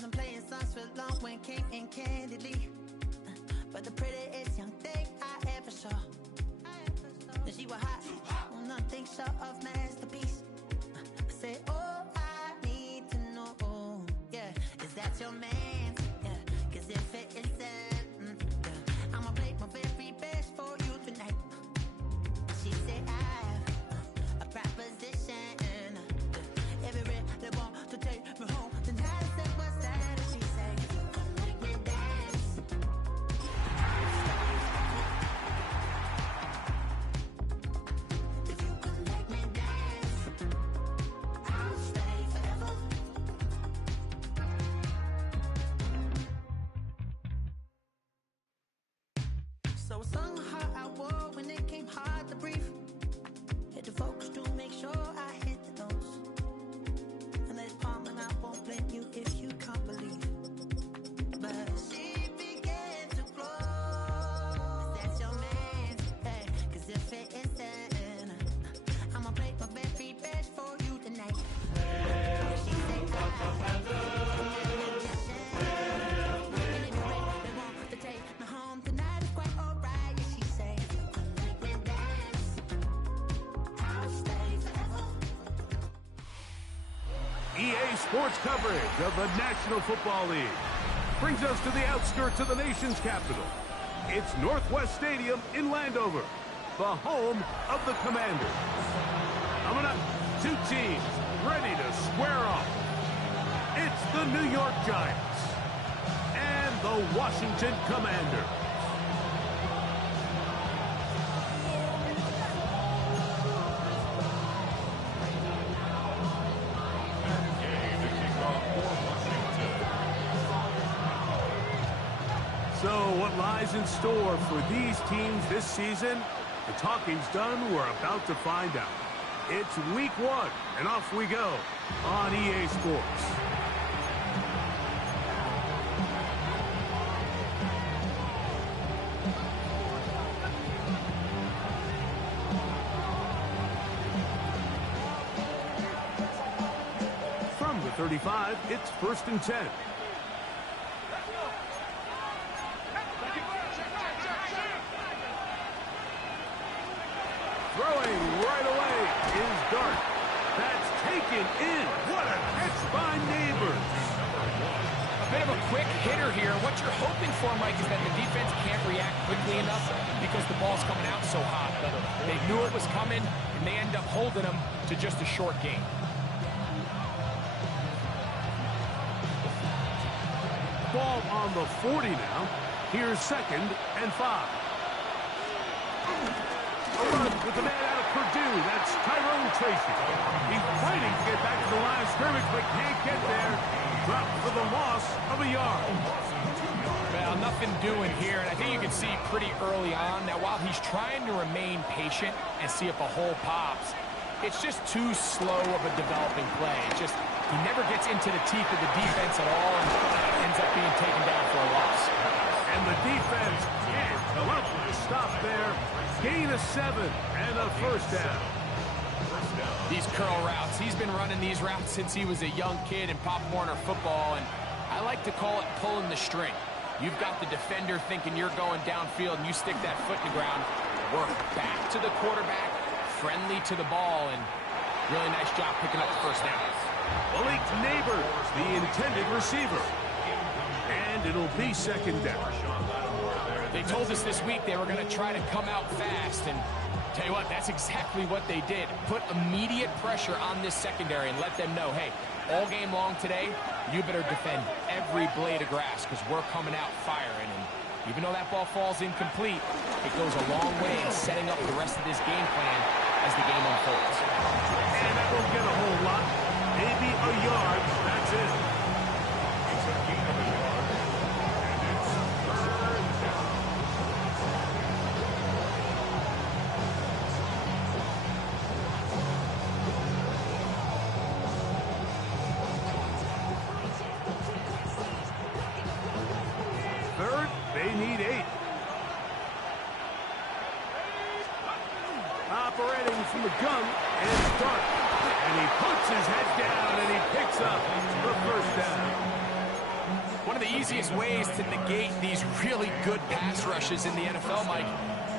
Wasn't playing songs for long when came in candidly. But the prettiest young thing I ever saw. And she was hot, nothing short of masterpiece. I said, oh, I need to know, yeah, is that your man? Yeah, cause if it isn't, yeah, I'ma play my very best for you tonight. She said, I have a proposition. Every really want to take me home tonight. I said, what's that? And she said, you can make me dance. If you can make me dance, I'll stay forever. So I sung a heart I wore when it came hard to breathe. Hit the focus to make sure I hit the notes. And let it palm and I won't blame you if you can't believe. But she began to flow. That's your man, hey, cause if it isn't, I'ma play my very best for you tonight. She said, and if you're ready, want to take me home tonight, it's quite alright. Yeah, she said, you can make me dance, I'll stay forever. EA Sports coverage of the National Football League brings us to the outskirts of the nation's capital. It's Northwest Stadium in Landover, the home of the Commanders. Coming up, two teams ready to square off. It's the New York Giants and the Washington Commanders. So what lies in store for these teams this season? The talking's done. We're about to find out. It's week 1, and off we go on EA Sports. From the 35, it's 1st and 10. Throwing right away is Dart. That's taken in. What a catch by Neighbors. A bit of a quick hitter here. What you're hoping for, Mike, is that the defense can't react quickly enough because the ball's coming out so hot. But they knew it was coming, and they end up holding them to just a short game. Ball on the 40 now. Here's 2nd and 5. A run with the man out of Purdue. That's Tyrone Tracy. He's fighting to get back to the line of scrimmage, but can't get there. Dropped for the loss of a yard. Well, nothing doing here, and I think you can see pretty early on. Now, while he's trying to remain patient and see if a hole pops, it's just too slow of a developing play. It just, he never gets into the teeth of the defense at all and ends up being taken down for a loss. And the defense can't come up with a stop there. Gain of 7 and a 1st down. These curl routes, he's been running these routes since he was a young kid in Pop Warner football, and I like to call it pulling the string. You've got the defender thinking you're going downfield, and you stick that foot in the ground, work back to the quarterback, friendly to the ball, and really nice job picking up the 1st down. Malik Neighbors, the intended receiver. And it'll be 2nd down. They told us this week they were going to try to come out fast, and tell you what, that's exactly what they did. Put immediate pressure on this secondary and let them know, hey, all game long today, you better defend every blade of grass because we're coming out firing. And even though that ball falls incomplete, it goes a long way in setting up the rest of this game plan as the game unfolds. And that won't get a whole lot. Maybe a yard. That's it. It's a gain of a yard. And it's 3rd down. Third, they need 8. Operating from the gun is Dart. And he puts his head down and he picks up the 1st down. easiest ways to negate these really good pass rushes in the NFL, Mike,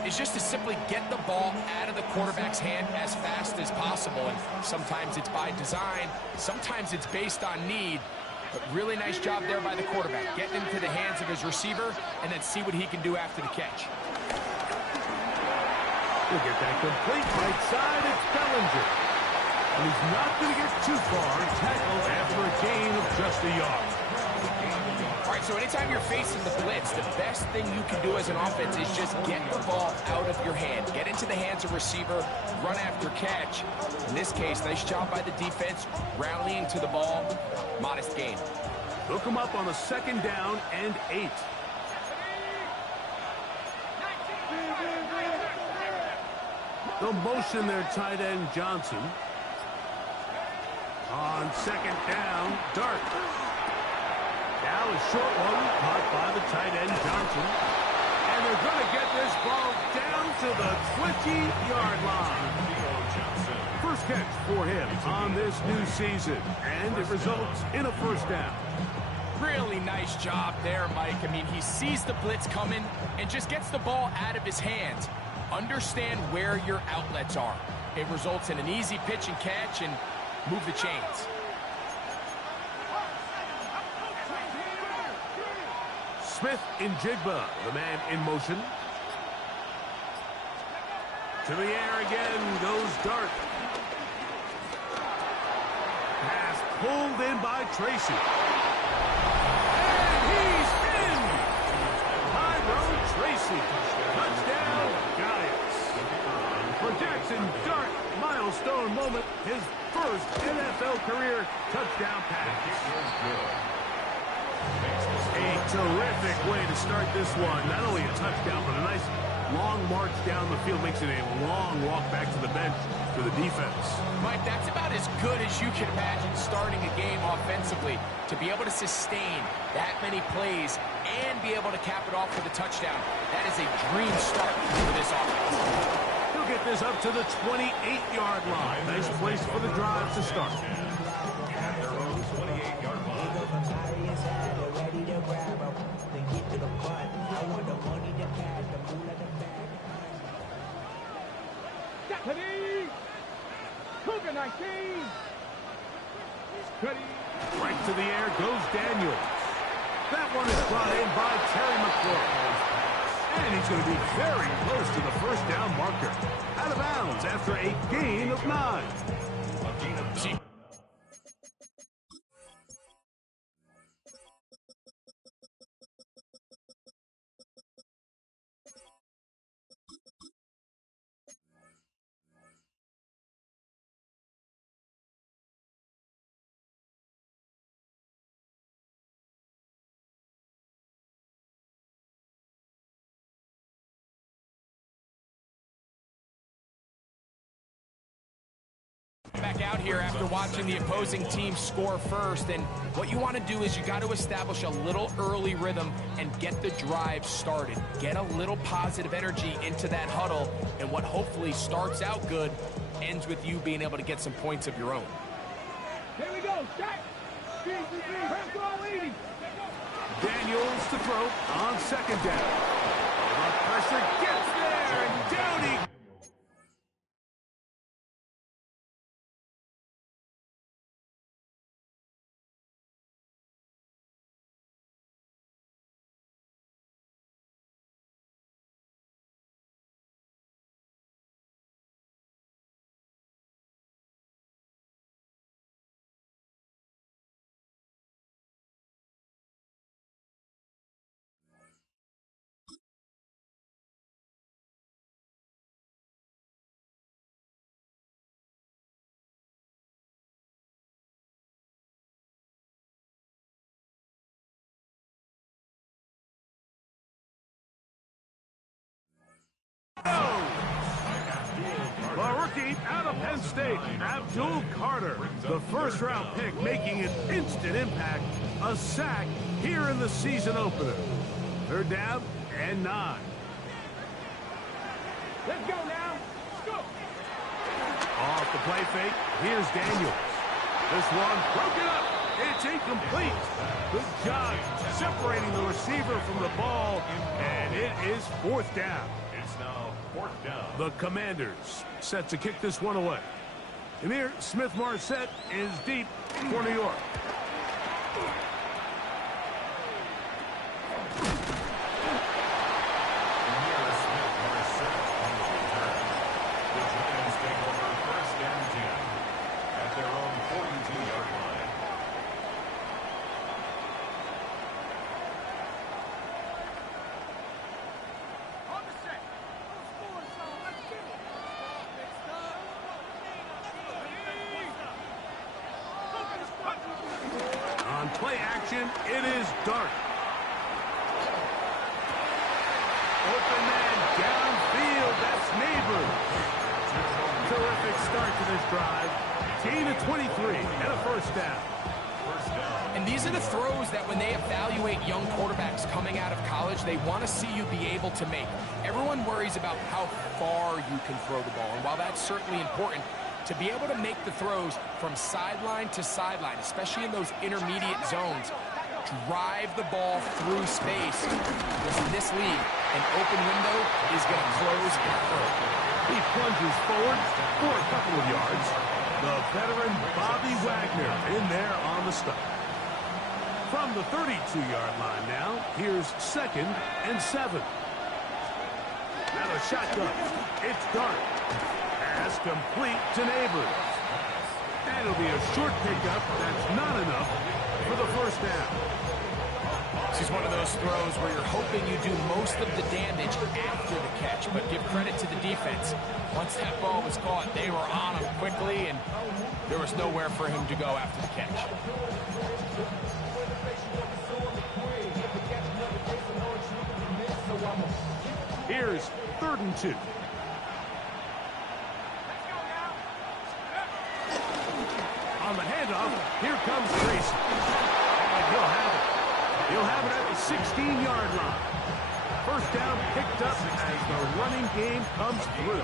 is just to simply get the ball out of the quarterback's hand as fast as possible. And sometimes it's by design, sometimes it's based on need. But really nice job there by the quarterback, getting into the hands of his receiver and then see what he can do after the catch. We'll get that complete right side. It's Bellinger. And he's not going to get too far, tackled after a gain of just a yard. All right, so anytime you're facing the blitz, the best thing you can do as an offense is just get the ball out of your hand. Get into the hands of receiver, run after catch. In this case, nice job by the defense, rallying to the ball. Modest gain. Hook him up on a 2nd down and 8. The motion there, tight end Johnson. On 2nd down, Dart. Now a short one, caught by the tight end Johnson. And they're going to get this ball down to the 20-yard line. First catch for him on this new season, and it results in a 1st down. Really nice job there, Mike. I mean, he sees the blitz coming and just gets the ball out of his hands. Understand where your outlets are. It results in an easy pitch and catch and move the chains. Smith in Jigba, the man in motion. To the air again goes Dart. Pass pulled in by Tracy. And he's in! Tyrone Tracy. Touchdown, Giants. For Jackson Dart, milestone moment, his first NFL career touchdown pass. A terrific way to start this one. Not only a touchdown, but a nice long march down the field. Makes it a long walk back to the bench for the defense. Mike, that's about as good as you can imagine starting a game offensively. To be able to sustain that many plays and be able to cap it off with a touchdown, that is a dream start for this offense. He'll get this up to the 28-yard line. Nice place for the drive to start. Right to the air goes Daniels. That one is brought in by Terry McLaurin. And he's going to be very close to the 1st down marker. Out of bounds after a gain of 9. Back out here after watching the opposing team score first, and what you want to do is you got to establish a little early rhythm and get the drive started. Get a little positive energy into that huddle, and what hopefully starts out good ends with you being able to get some points of your own. Here we go, shot. Daniels to throw on 2nd down. The pressure gets there, and down he goes. The rookie out of Penn State, Abdul Carter, the 1st-round pick, making an instant impact, a sack here in the season opener. 3rd down and 9. Let's go now. Let's go. Off the play fake, here's Daniels. This one broken up It's incomplete. Good job separating the receiver from the ball, and it is fourth down. It's now fourth down. The Commanders set to kick this one away. Emir Smith-Marset is deep for New York. On play action, it is Dart. Open man downfield, that's Neighbors. Terrific start to this drive. Gain of 23 and a first down. And these are the throws that when they evaluate young quarterbacks coming out of college, they want to see you be able to make. Everyone worries about how far you can throw the ball. And while that's certainly important, to be able to make the throws from sideline to sideline, especially in those intermediate zones, drive the ball through space. Because in this league, an open window is going to close early. He plunges forward for a couple of yards. The veteran Bobby Wagner in there on the stop. From the 32-yard line now, here's 2nd and 7. Now the shotgun. It's Dart. Pass complete to Neighbors. And it'll be a short pickup. That's not enough for the first down. This is one of those throws where you're hoping you do most of the damage after the catch, but give credit to the defense. Once that ball was caught, they were on him quickly, and there was nowhere for him to go after the catch. Here's 3rd and 2. On the handoff, here comes Tracy. And he'll have it. He'll have it at the 16-yard line. First down picked up as the running game comes through.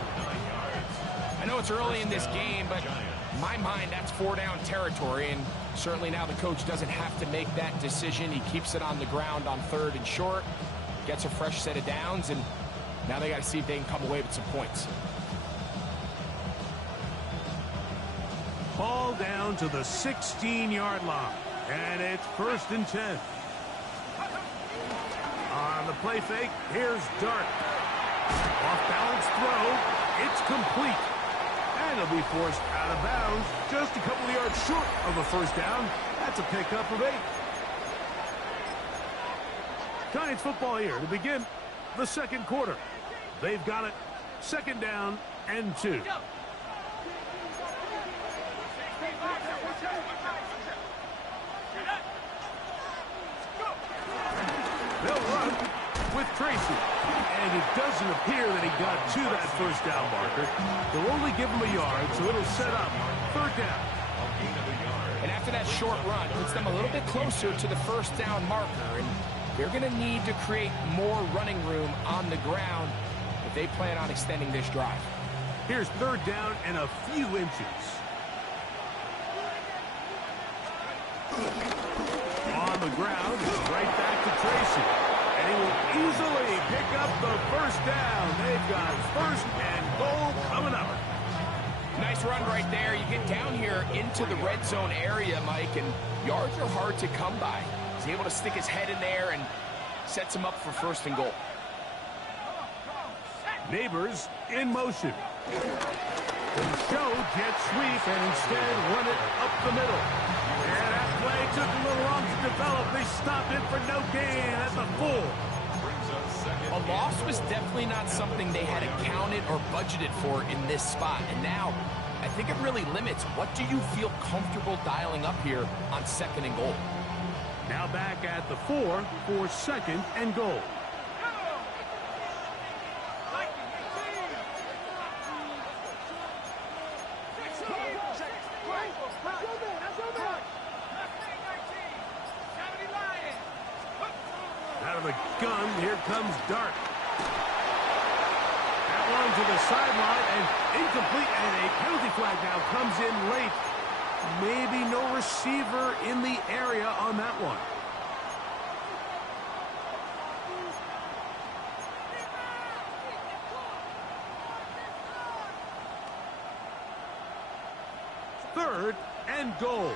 I know it's early in this game, but in my mind, that's 4-down territory, and certainly now the coach doesn't have to make that decision. He keeps it on the ground on 3rd and short, gets a fresh set of downs, and now they got to see if they can come away with some points. Ball down to the 16-yard line, and it's 1st and 10. On the play fake, here's Dart. Off-balance throw, it's complete. And it'll be forced out of bounds, just a couple of yards short of a first down. That's a pickup of 8. Giants football here to begin the second quarter. They've got it, 2nd down and 2. They'll run with Tracy. And it doesn't appear that he got to that first down marker. They'll only give him a yard, so it'll set up 3rd down. And after that short run, puts them a little bit closer to the first down marker. And they're going to need to create more running room on the ground if they plan on extending this drive. Here's 3rd down and a few inches. On the ground, right back to Tracy. And he will easily pick up the first down. They've got 1st and goal coming up. Nice run right there. You get down here into the red zone area, Mike, and yards are hard to come by. He's able to stick his head in there and sets him up for 1st and goal. Neighbors in motion. Show jet sweep and instead run it up the middle. And that play took a little long to develop. They stopped it for no gain at the full. A loss was definitely not something they had accounted or budgeted for in this spot. And now, I think it really limits what do you feel comfortable dialing up here on 2nd and goal. Now back at the 4 for 2nd and goal. Out of the gun, here comes Dart. That one to the sideline and incomplete, and a penalty flag now comes in late. Maybe no receiver in the area on that one. Third and goal.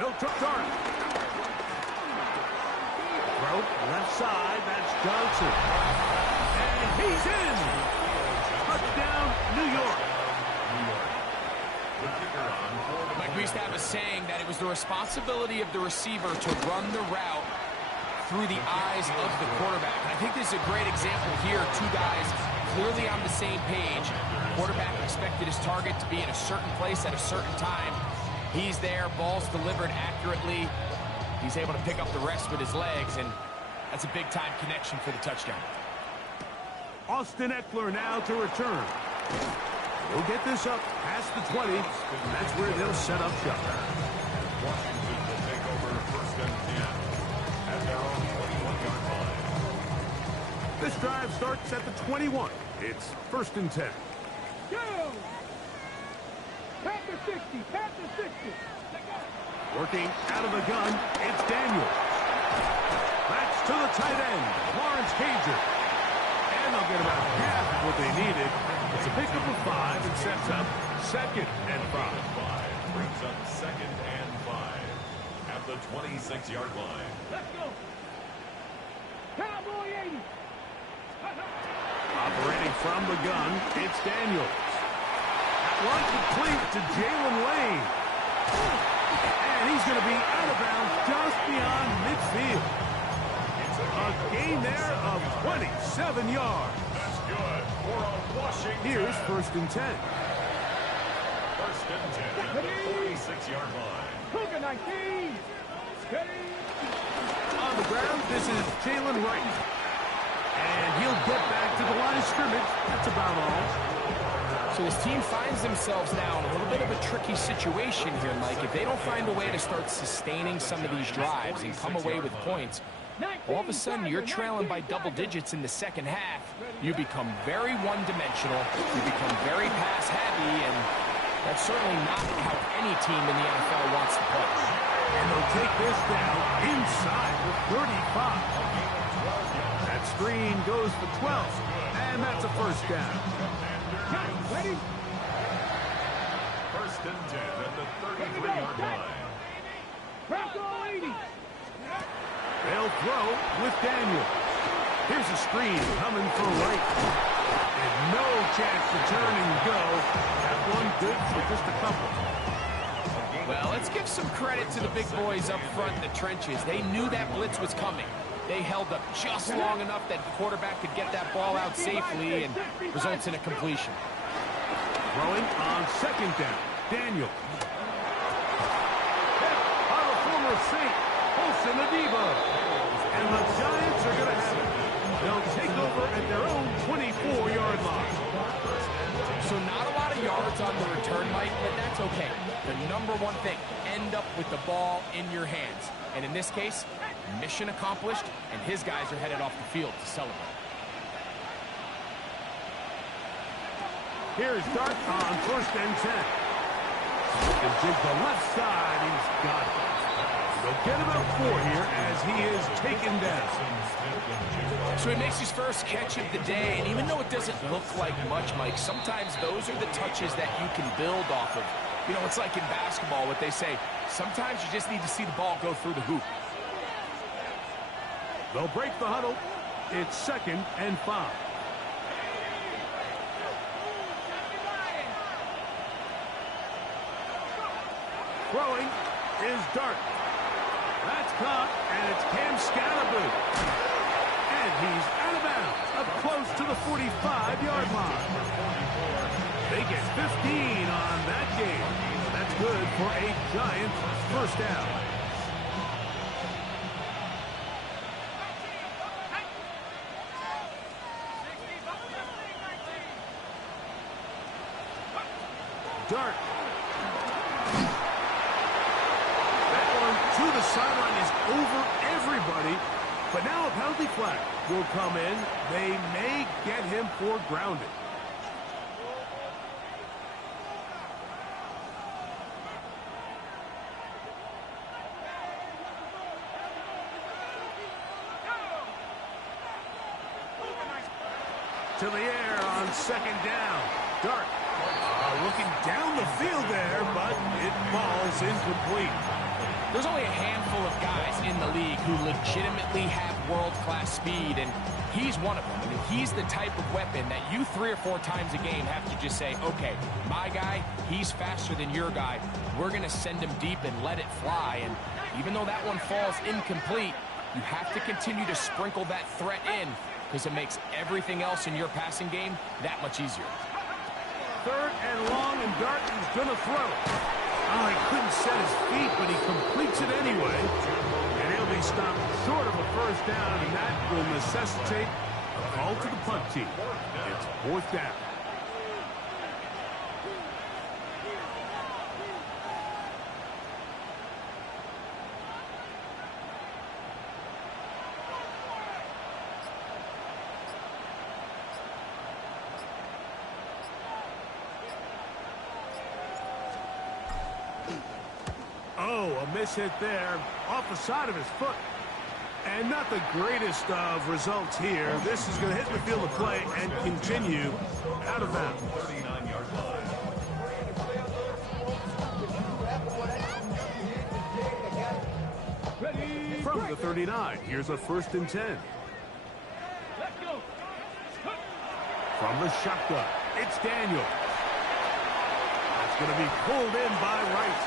No start. Throw left side. That's Johnson. And he's in. Touchdown, New York. Mike, we used to have a saying that it was the responsibility of the receiver to run the route through the eyes of the quarterback. And I think this is a great example here. Two guys clearly on the same page. Quarterback expected his target to be in a certain place at a certain time. He's there, ball's delivered accurately. He's able to pick up the rest with his legs, and that's a big-time connection for the touchdown. Austin Eckler now to return. We'll get this up past the 20, and that's where they'll set up shop. Washington will take over first and 10 at their own 21-yard line. This drive starts at the 21. It's first and 10. Go! Panther 60, Panther 60. Working out of the gun, it's Daniels. That's to the tight end, Lawrence Cager. And they'll get about half of what they needed. It's a pickup of 5 and sets up second and 5. Brings up second and 5 at the 26-yard line. Let's go. Cowboy 80. Operating from the gun, it's Daniels. That one complete to Jalen Lane. And he's going to be out of bounds just beyond midfield. A gain there of 27 yards. That's good for a Washington. Here's first and 10. First and 10 at the 46-yard line. Cougar 19. Steady. On the ground, this is Jalen Wright. And he'll get back to the line of scrimmage. That's about all. So this team finds themselves now in a little bit of a tricky situation here, Mike. If they don't find a way to start sustaining some of these drives and come away with points, all of a sudden you're trailing by double digits in the second half. You become very one-dimensional. You become very pass-heavy, and that's certainly not how any team in the NFL wants to play. And they'll take this down inside the 35. That screen goes for 12, and that's a first down. Ready? First and 10 at the 33-yard line. Bronco 80. They'll throw with Daniel. Here's a screen coming for Wright. And no chance to turn and go. That one good for just a couple. Well, let's give some credit to the big boys up front in the trenches. They knew that blitz was coming. They held up just long enough that the quarterback could get that ball out safely and results in a completion. Throwing on second down. Daniel. On the former Saint, Olsen Adebo. And the Giants are going to have it. They'll take over at their own 24-yard line. So not a lot of yards on the return, Mike, but that's okay. The number one thing, end up with the ball in your hands. And in this case, mission accomplished, and his guys are headed off the field to celebrate. Here's Dart on first and 10. And dig the left side, he's got it. They'll get about 4 here as he is taken down. So he makes his first catch of the day, and even though it doesn't look like much, Mike, sometimes those are the touches that you can build off of. You know, it's like in basketball, what they say, sometimes you just need to see the ball go through the hoop. They'll break the huddle. It's second and 5. Throwing is Dart. That's caught, and it's Cam Scalaboo. And he's out of bounds, up close to the 45-yard line. They get 15 on that game. That's good for a Giants first down. Dart. That one to the sideline is over everybody. But now a penalty flag will come in. They may get him for grounding. to the air on second down. Dart looking down the field there, but it falls incomplete. There's only a handful of guys in the league who legitimately have world-class speed, and he's one of them. I mean, he's the type of weapon that you 3 or 4 times a game have to just say, okay, my guy, he's faster than your guy. We're going to send him deep and let it fly. And even though that one falls incomplete, you have to continue to sprinkle that threat in because it makes everything else in your passing game that much easier. 3rd and long, and Dart is going to throw. Oh, he couldn't set his feet, but he completes it anyway. And he'll be stopped short of a first down, and that will necessitate a call to the punt team. It's 4th down. Oh, a miss hit there off the side of his foot. And not the greatest of results here. This is going to hit the field of play and continue out of bounds. From the 39, here's a 1st and 10. From the shotgun, it's Daniel. That's going to be pulled in by Wright.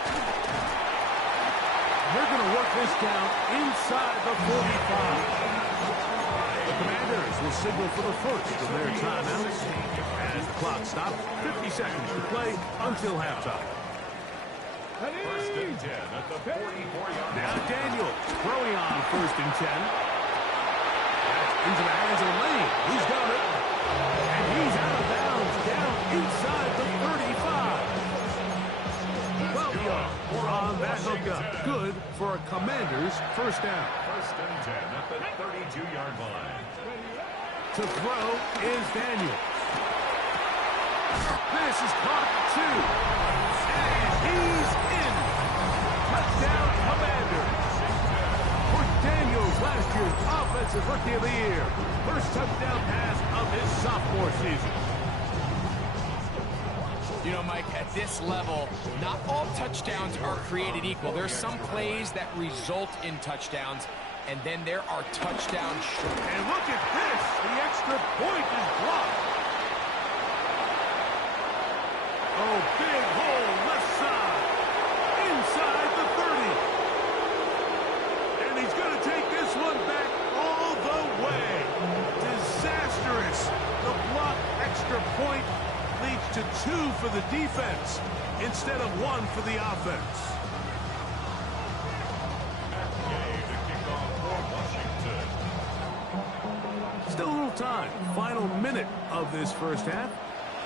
They're going to work this down inside the 45. The Commanders will signal for the first of their timeouts as the clock stops. 50 seconds to play until halftime. 1st and 10 at the 44-yard line. Now Daniel throwing on 1st and 10. Into the hands of Lane. He's got it. And he's out of bounds down inside the 35. On that hookup. Good for a Commander's first down. 1st and 10 at the 32-yard line. To throw is Daniel. This is caught 2. And he's in. Touchdown, Commanders. For Daniels, last year's Offensive Rookie of the Year. First touchdown pass of his sophomore season. You know, Mike, at this level, not all touchdowns are created equal. There's some plays that result in touchdowns, and then there are touchdowns short. And look at this. The extra point is blocked. Oh, big hole left side. Inside the 30. And he's going to take this one back all the way. Disastrous. The blocked extra point leads to 2 for the defense instead of 1 for the offense. Still a little time. Final minute of this first half.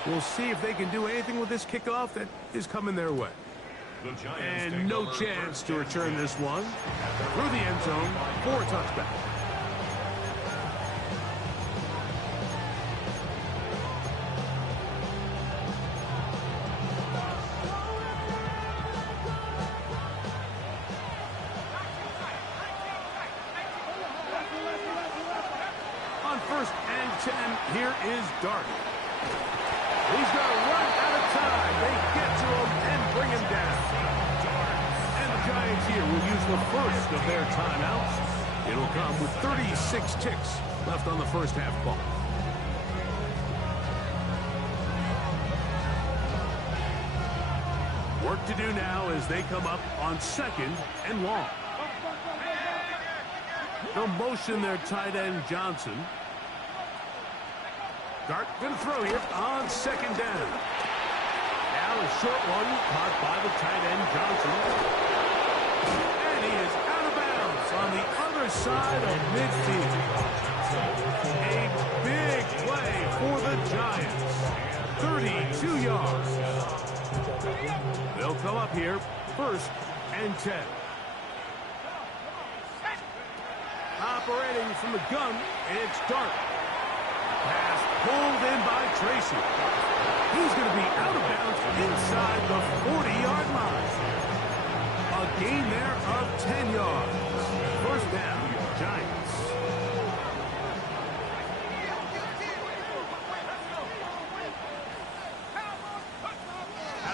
We'll see if they can do anything with this kickoff that is coming their way. And no chance to return this one through the end zone for a touchback. On 1st and 10, here is Dart. He's going to run out of time. They get to him and bring him down. And the Giants here will use the first of their timeouts. It'll come with 36 ticks left on the first half clock. Work to do now as they come up on 2nd and long. They'll motion their tight end Johnson. Dart going to throw here on 2nd down. Now a short one caught by the tight end Johnson. And he is out of bounds on the other side of midfield. A big play for the Giants. 32 yards. They'll come up here 1st and 10. Operating from the gun, it's Dart. Pass pulled in by Tracy. He's going to be out of bounds inside the 40-yard line. A gain there of 10 yards. First down, Giants.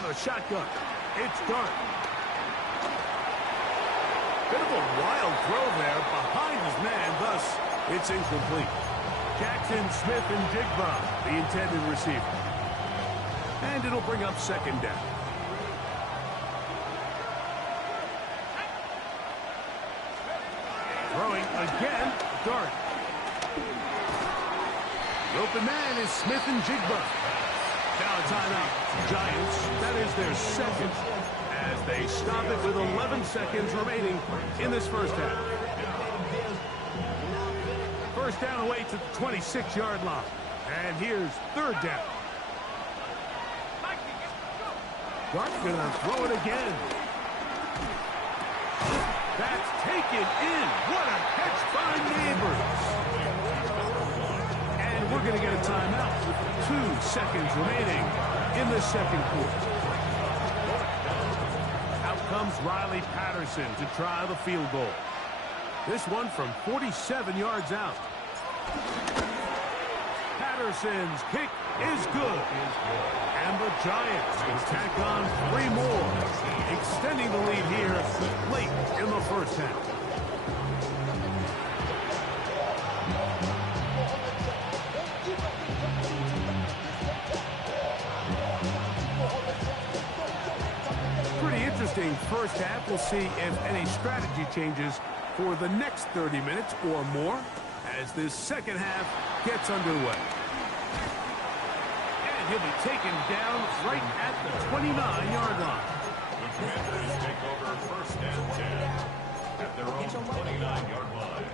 the shotgun. It's Dart. Bit of a wild throw there behind his man, thus it's incomplete. Jackson, Smith, and Jigba, the intended receiver. And it'll bring up second down. Throwing again, Dart. The open man is Smith and Jigba. Now a timeout. Giants, that is their second, as they stop it with 11 seconds remaining in this first half. First down away to the 26-yard line. And here's third down. Dart's gonna throw it again. That's taken in. What a catch by Neighbors. And we're gonna get a timeout with 2 seconds remaining in the second quarter. Out comes Riley Patterson to try the field goal. This one from 47 yards out. Patterson's kick is good. And the Giants will tack on 3 more, extending the lead here late in the first half. Pretty interesting first half. We'll see if any strategy changes for the next 30 minutes or more as this second half gets underway. And he'll be taken down right at the 29-yard line. The Commanders take over first and 10 at their own 29-yard line.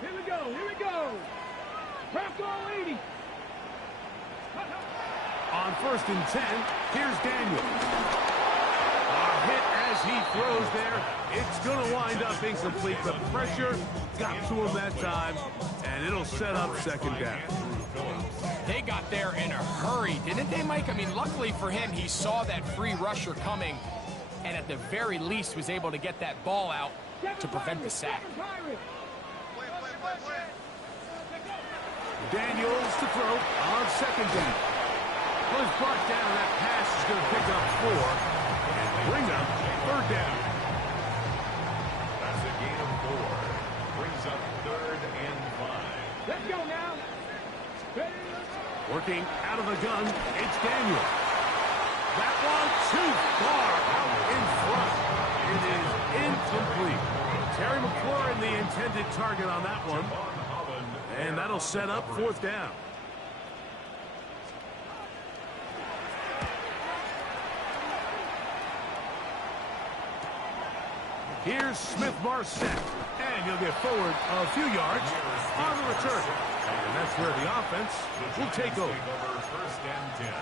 Here we go, here we go. Bronco 80. On first and 10, here's Daniel. A hit as he throws there. It's going to wind up incomplete. The pressure got to him that time, and it'll set up second down. They got there in a hurry, didn't they, Mike? I mean, luckily for him, he saw that free rusher coming, and at the very least was able to get that ball out to prevent the sack. Daniels to throw on second down. Was brought down. That pass is going to pick up 4 and bring up third down. That's a gain of 4. Brings up third and 5. Let's go now. Working out of the gun, it's Daniel. That one too far out in front. It is incomplete. Terry McLaurin, the intended target on that one. And that'll set up fourth down. Here's Smith-Marset, and he'll get forward a few yards on the return. And that's where the offense will take over. First and 10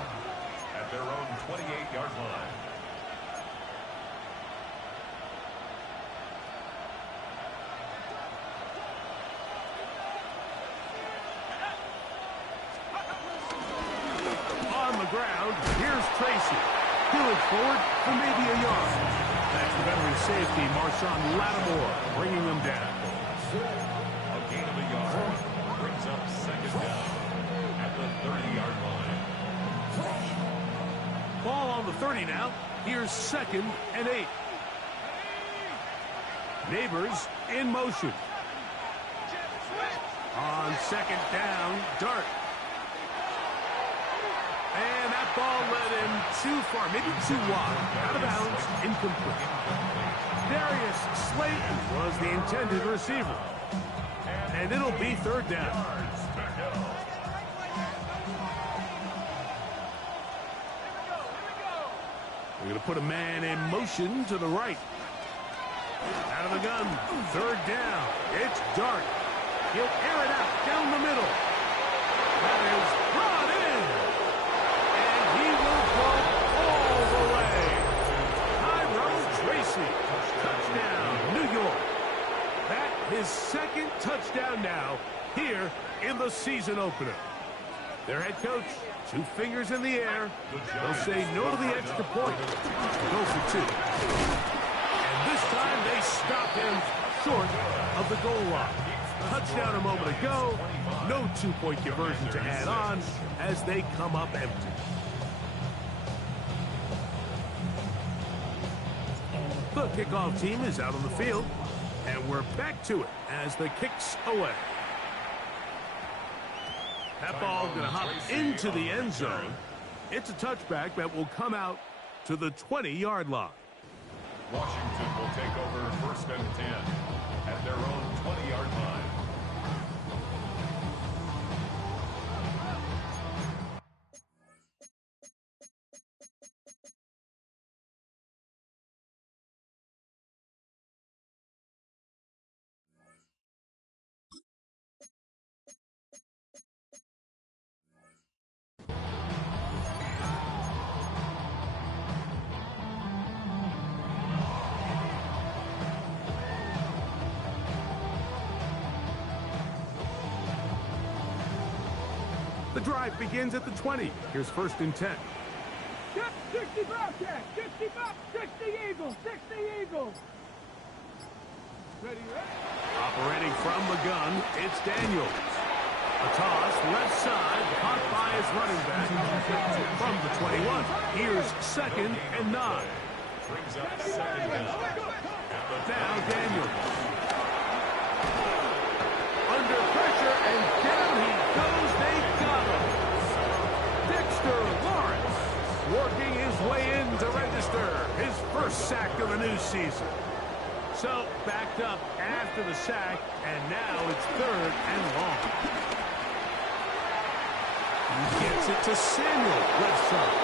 at their own 28-yard line. On the ground, here's Tracy. He'll look forward for maybe a yard. That's the veteran safety, Marshawn Lattimore, bringing him down. A gain of a yard brings up second down at the 30-yard line. Ball on the 30 now. Here's second and 8. Neighbors in motion. On second down, Dart. And that ball led him too far, maybe too wide. Out of bounds, incomplete. Darius Slayton was the intended receiver. And it'll be third down. We're going to put a man in motion to the right. Out of the gun, third down. It's Dart. He'll air it out down the middle. That is brought in. And he will go all the way. Tyrone Tracy. Touchdown, New York. That his second touchdown now here in the season opener. Their head coach, 2 fingers in the air. They'll say no to the extra point. Go for 2. And this time they stop him short of the goal line. touchdown a moment ago. No two-point conversion to add on as they come up empty. The kickoff team is out on the field, and we're back to it as the kick's away. That ball going to hop into the end zone. It's a touchback that will come out to the 20-yard line. Washington will take over 1st and 10 at their own 20-yard line. The drive begins at the 20. Here's 1st and 10. 60 Bobcat, 60 Eagles, 60 Eagles. Ready, ready? Operating from the gun, it's Daniels. A toss, left side, caught by his running back from the 21. Here's 2nd and 9. Brings up 2nd down. Now Daniels. Under pressure, and down he goes. They got him. Dexter Lawrence working his way in to register his 1st sack of the new season. So backed up after the sack, and now it's 3rd and long. He gets it to Samuel, left side.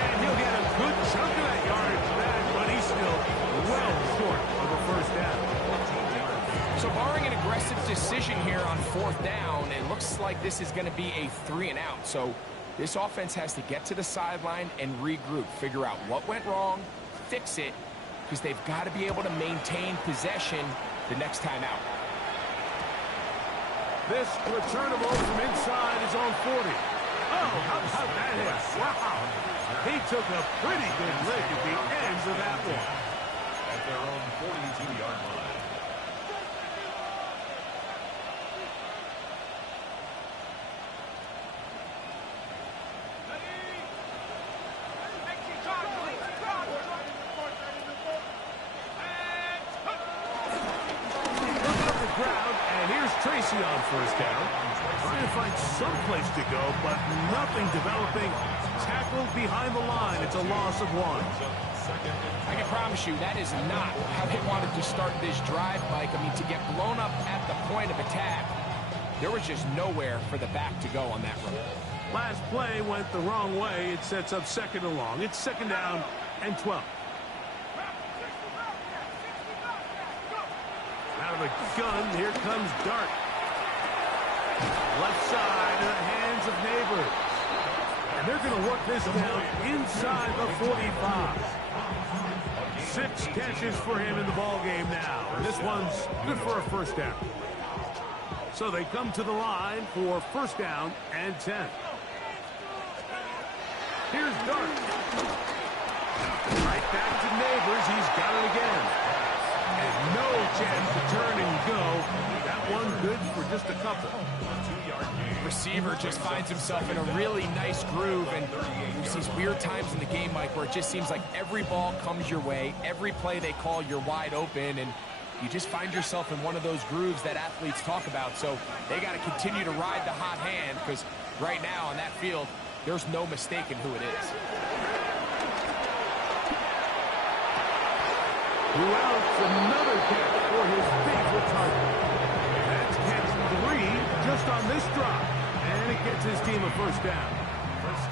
And he'll get a good chunk of that yardage back, but he's still well short of a 1st down. So barring an aggressive decision here on 4th down, it looks like this is going to be a 3 and out. So this offense has to get to the sideline and regroup, figure out what went wrong, fix it, because they've got to be able to maintain possession the next time out. This returnable from inside his own 40. Oh, how about that hit? Wow. He took a pretty good lick at the end of that one. At their own 42-yard line. Tracy on 1st down. Trying to find some place to go, but nothing developing. Tackled behind the line. It's a loss of 1. I can promise you that is not how they wanted to start this drive, Mike. I mean, to get blown up at the point of attack, there was just nowhere for the back to go on that run. Last play went the wrong way. It sets up 2nd and long. It's 2nd down and 12. Out of the gun, here comes Dart. Left side in the hands of Neighbors. And they're going to work this down inside the 45. 6 catches for him in the ballgame now. And this one's good for a 1st down. So they come to the line for 1st down and 10. Here's Dart. Right back to Neighbors. He's got it again. And no chance to turn and go. That one good for just a couple. Receiver just finds himself in a really nice groove, and there's these weird times in the game, Mike, where it just seems like every ball comes your way, every play they call, you're wide open, and you just find yourself in one of those grooves that athletes talk about. So they got to continue to ride the hot hand, because right now on that field, there's no mistaking who it is. Throughout another catch for his favorite target. That's catch 3 just on this drop. And it gets his team a 1st down.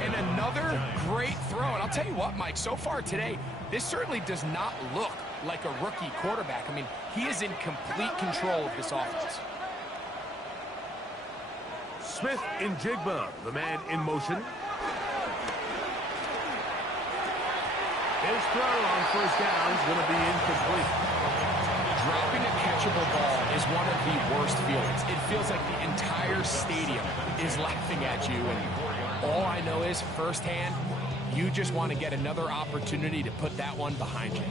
And another great throw. And I'll tell you what, Mike, so far today, this certainly does not look like a rookie quarterback. I mean, he is in complete control of this offense. Smith in Jigba, the man in motion. His throw on 1st down is going to be incomplete. Dropping a catchable ball is one of the worst feelings. It feels like the entire stadium is laughing at you, and all I know is firsthand, you just want to get another opportunity to put that one behind you.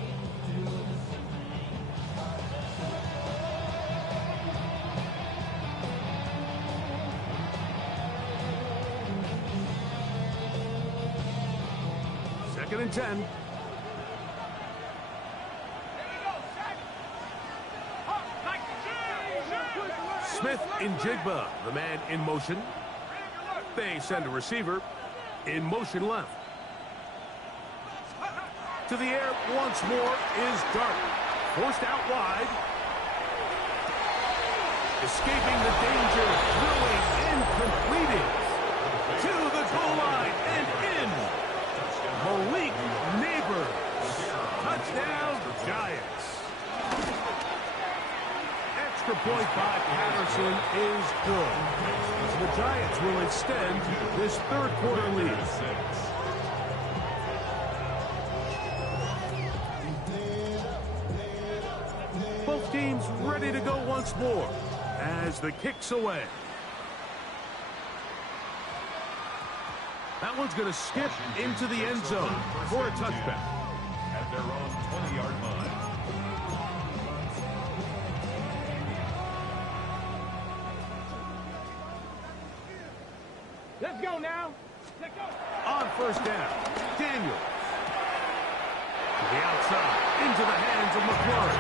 2nd and 10. Smith in Jigba, the man in motion. They send a receiver in motion left. To the air once more is Dart. Forced out wide. Escaping the danger, throwing and completing. To the goal line and in. Malik Neighbors. Touchdown, Giants. Extra point by Patterson is good. The Giants will extend this third quarter lead. Both teams ready to go once more as the kick's away. That one's going to skip into the end zone for a touchback. At their own 20-yard line. Let's go now. Let's go. On first down, Daniels. To the outside, into the hands of McClure.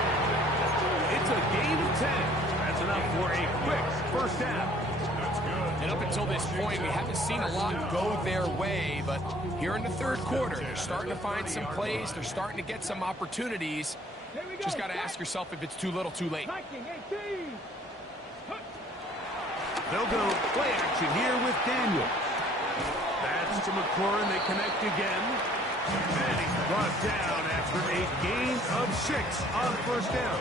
It's a gain of 10. That's enough for a quick first down. That's good. And up until this point, we haven't seen a lot go their way, but here in the third quarter, they're starting to find some plays. They're starting to get some opportunities. Just got to ask yourself if it's too little, too late. They'll go play action here with Daniels. That's to McClure, they connect again. And he's brought down after a gain of 6 on first down.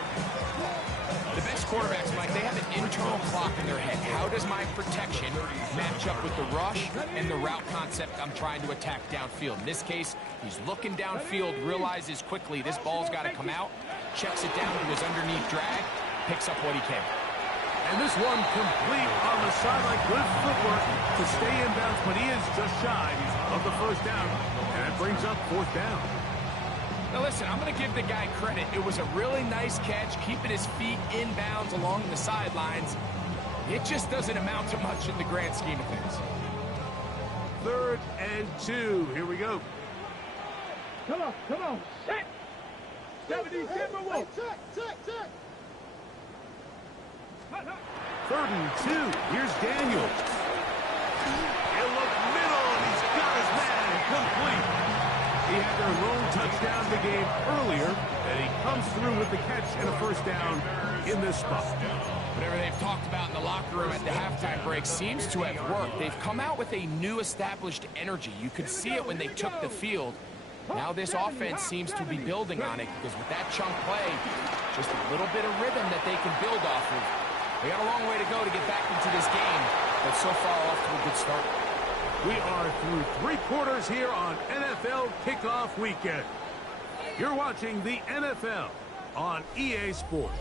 The best quarterbacks, Mike, they have an internal clock in their head. How does my protection match up with the rush and the route concept I'm trying to attack downfield? In this case, he's looking downfield, realizes quickly this ball's got to come out, checks it down to his underneath drag, picks up what he can. And this one complete on the sideline. Good footwork to stay in bounds, but he is just shy of the first down. And that brings up fourth down. Now listen, I'm going to give the guy credit. It was a really nice catch, keeping his feet in bounds along the sidelines. It just doesn't amount to much in the grand scheme of things. 3rd and 2. Here we go. Come on. Set. 77-1. 3rd and 2. Here's Daniels. He'll look middle, and he's got his man complete. He had their lone touchdown of the game earlier, and he comes through with the catch and a first down in this spot. Whatever they've talked about in the locker room at the halftime break seems to have worked. They've come out with a new established energy. You could see it when they took the field. Now this offense seems to be building on it because with that chunk play, just a little bit of rhythm that they can build off of. They got a long way to go to get back into this game, but so far off to a good start. We are through 3 quarters here on NFL Kickoff Weekend. You're watching the NFL on EA Sports.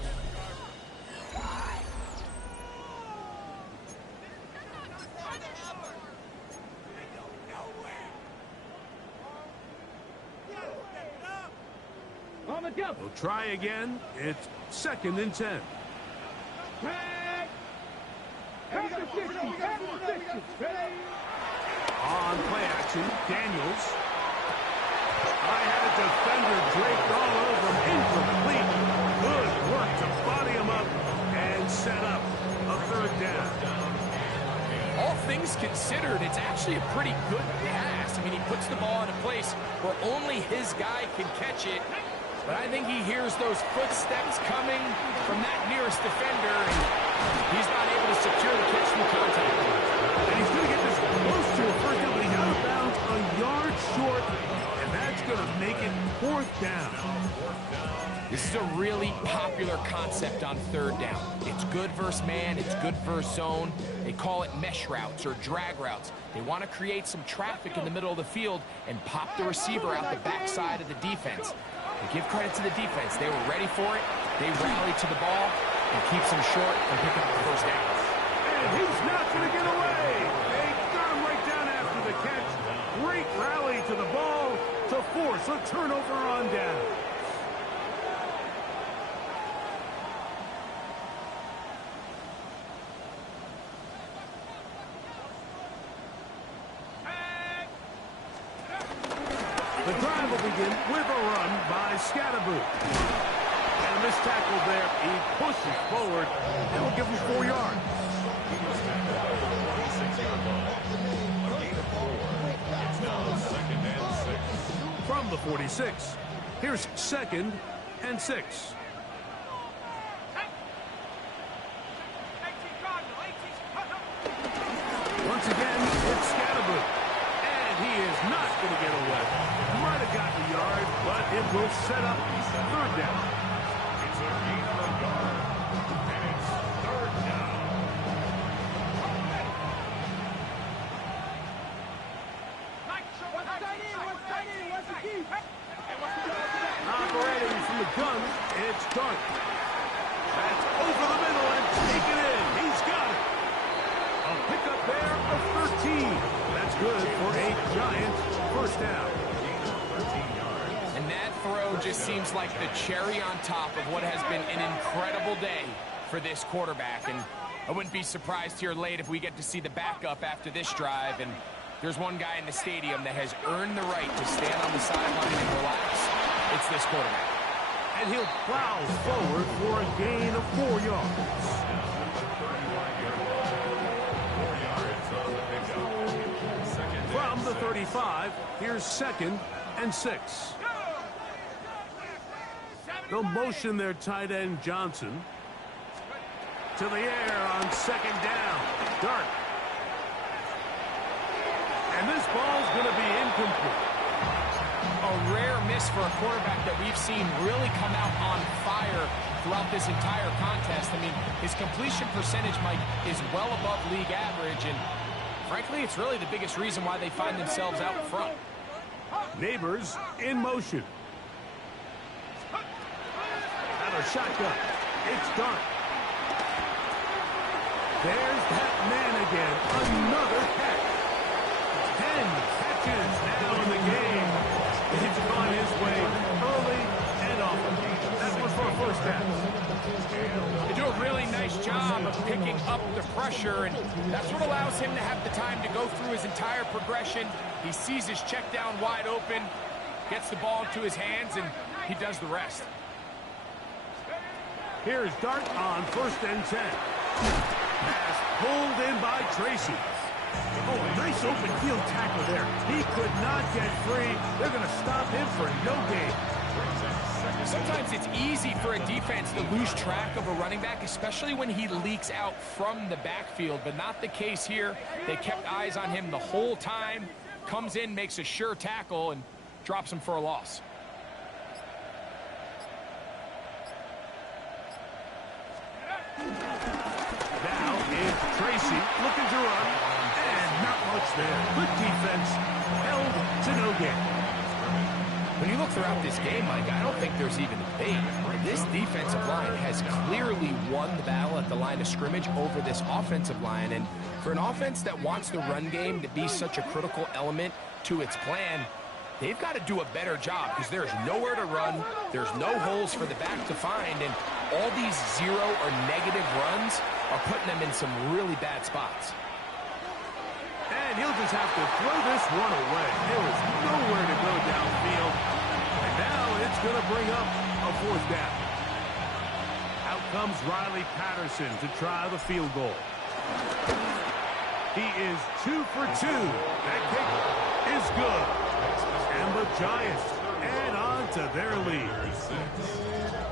We'll try again. It's 2nd and 10. On play action, Daniels. I had a defender draped all over him. Incomplete. Good work to body him up and set up a 3rd down. All things considered, it's actually a pretty good pass. I mean, he puts the ball in a place where only his guy can catch it. But I think he hears those footsteps coming from that nearest defender, and he's not able to secure the catch from contact. And he's going to get this close to a first down, but he's out of bounds a yard short, and that's going to make it 4th down. This is a really popular concept on 3rd down. It's good versus man, it's good versus zone. They call it mesh routes or drag routes. They want to create some traffic in the middle of the field and pop the receiver out the backside of the defense. And give credit to the defense. They were ready for it. They rallied to the ball and keeps them short and picking up the first down. And he's not going to get away. They got him right down after the catch. Great rally to the ball to force a turnover on down. The drive drive will begin with a run by Scatterboot. And a missed tackle there. He pushes forward. It will give him 4 yards. He was tackled at the 46-yard line. A gain of 4. It's now 2nd and 6. From the 46, here's 2nd and 6. Once again, it's Scatterboot. And he is not going to get away. Might have gotten a yard, but it will set up 3rd down. It's a gain of a yard. And it's 3rd down. Operating from the gun, it's Dart. That's over the middle and taken in. He's got it. A pickup there of 13. That's good for a giant 1st down. Gain of 13 yards. And that throw just seems like the cherry on top of what has been an incredible day for this quarterback. And I wouldn't be surprised here late if we get to see the backup after this drive. And there's one guy in the stadium that has earned the right to stand on the sideline and relax. It's this quarterback. And he'll plow forward for a gain of 4 yards. 4 yards on the pickup. 2nd and From the 6. 35, here's 2nd and 6. They'll motion their tight end Johnson to the air on 2nd down. Dart. And this ball's going to be incomplete. A rare miss for a quarterback that we've seen really come out on fire throughout this entire contest. I mean, his completion percentage, Mike, is well above league average, and frankly, it's really the biggest reason why they find themselves out front. Neighbors in motion. Out of shotgun. It's Dart. There's that man again. Another catch. 10 catches now in the game. He's gone his way early and often. That was for a 1st down. They do a really nice job of picking up the pressure, and that's what allows him to have the time to go through his entire progression. He sees his check down wide open, gets the ball into his hands, and he does the rest. Here's Dart on 1st and 10. Pass pulled in by Tracy. Oh, a nice open field tackle there. He could not get free. They're going to stop him for no gain. Sometimes it's easy for a defense to lose track of a running back, especially when he leaks out from the backfield, but not the case here. They kept eyes on him the whole time. Comes in, makes a sure tackle, and drops him for a loss. Now is Tracy looking to run, and not much there. Good defense, held to no gain. When you look throughout this game, Mike, I don't think there's even a debate. This defensive line has clearly won the battle at the line of scrimmage over this offensive line, and for an offense that wants the run game to be such a critical element to its plan, they've got to do a better job because there's nowhere to run, there's no holes for the back to find, and all these 0 or negative runs are putting them in some really bad spots. And he'll just have to throw this one away. There was nowhere to go downfield. And now it's going to bring up a 4th down. Out comes Riley Patterson to try the field goal. He is 2 for 2. That kick is good. And the Giants add on to their lead.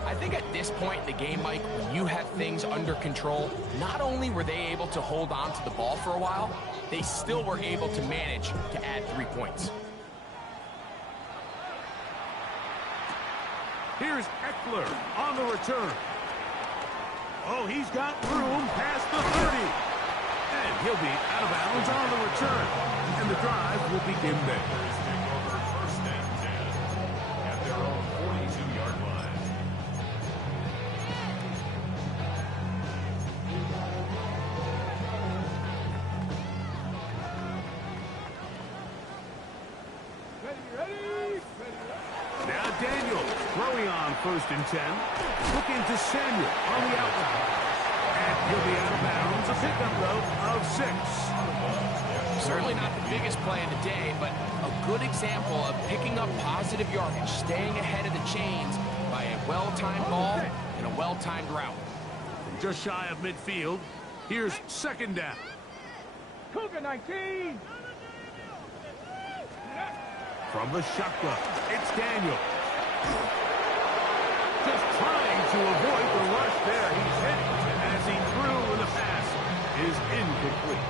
I think at this point in the game, Mike, when you have things under control, not only were they able to hold on to the ball for a while, they still were able to manage to add 3 points. Here's Eckler on the return. Oh, he's got room past the 30. And he'll be out of bounds on the return. And the drive will begin there. Take over 1st and 10 at their own 42-yard line. Now Daniels throwing on 1st and 10. Looking to Samuel on the outline. And he'll be out of bounds. A pickup, though, of 6. Certainly not the biggest play of the day, but a good example of picking up positive yardage, staying ahead of the chains by a well-timed ball and a well-timed route. Just shy of midfield. Here's second down. Cougar 19. From the shotgun, it's Daniel. Just trying to avoid the rush there. He's hit as he threw, and the pass is incomplete.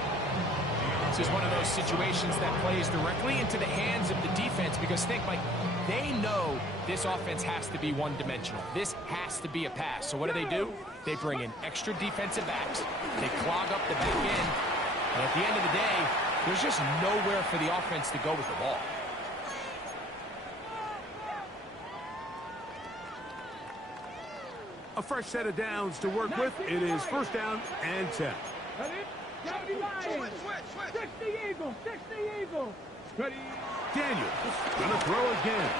This is one of those situations that plays directly into the hands of the defense because think, Mike, they know this offense has to be one-dimensional. This has to be a pass. So what do? They bring in extra defensive backs. They clog up the back end. And at the end of the day, there's just nowhere for the offense to go with the ball. A fresh set of downs to work with. It is first down and 10. Fix the eagle. Fix the eagle. Ready. Daniel gonna throw again.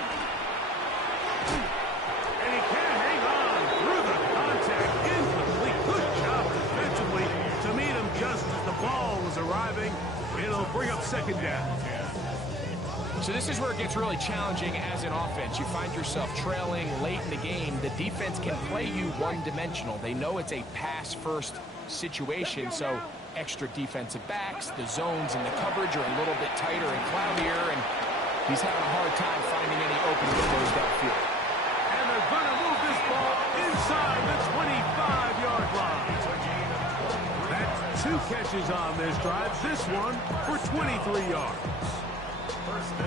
And he can't hang on through the contact. Incomplete. Good job defensively to meet him just as the ball was arriving. It'll bring up second down. So this is where it gets really challenging as an offense. You find yourself trailing late in the game. The defense can play you one-dimensional. They know it's a pass-first situation, so extra defensive backs, the zones and the coverage are a little bit tighter and cloudier, and he's having a hard time finding any open windows downfield. And they're going to move this ball inside the 25-yard line. That's 2 catches on this drive. This one for 23 yards.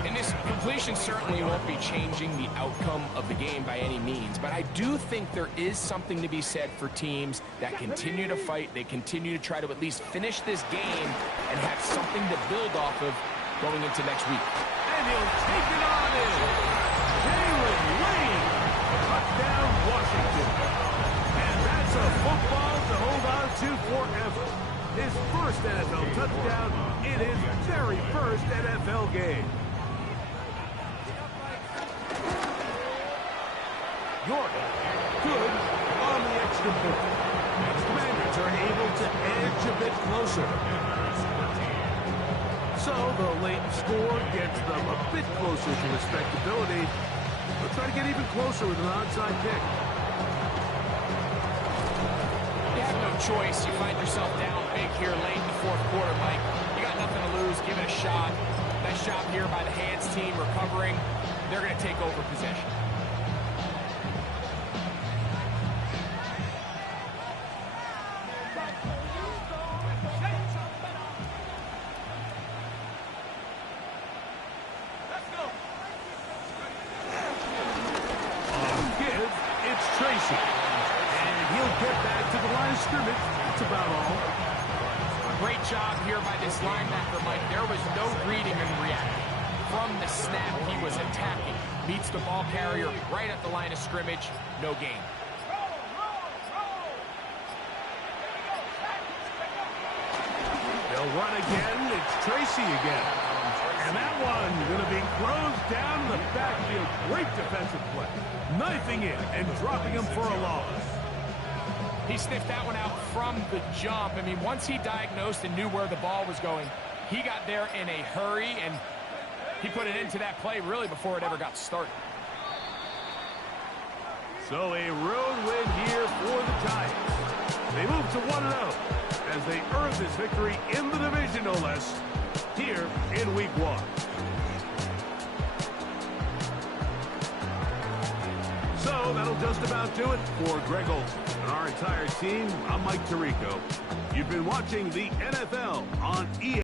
And this completion certainly won't be changing the outcome of the game by any means, but I do think there is something to be said for teams that continue to fight. They continue to try to at least finish this game and have something to build off of going into next week. And he'll take it on in. Jalen Lane, touchdown Washington. And that's a football to hold on to forever. His first NFL touchdown in his very first NFL game. York, good on the extra point. Commanders are able to edge a bit closer. So the late score gets them a bit closer to respectability. They'll try to get even closer with an onside kick. You have no choice. You find yourself down big here late in the fourth quarter, Mike. You got nothing to lose. Give it a shot. Nice job here by the hands team recovering. They're going to take over possession. That's about all. Great job here by this linebacker, Mike. There was no reading and reacting. From the snap, he was attacking. Meets the ball carrier right at the line of scrimmage. No gain. They'll run again. It's Tracy again. And that one going to be closed down in the backfield. Great defensive play. Knifing in and dropping him for a loss. He sniffed that one out from the jump. I mean, once he diagnosed and knew where the ball was going, he got there in a hurry, and he put it into that play really before it ever got started. So a road win here for the Giants. They move to 1-0 as they earn this victory in the division, no less, here in Week 1. So that'll just about do it for Greg Olsen and our entire team. I'm Mike Tirico. You've been watching the NFL on EA.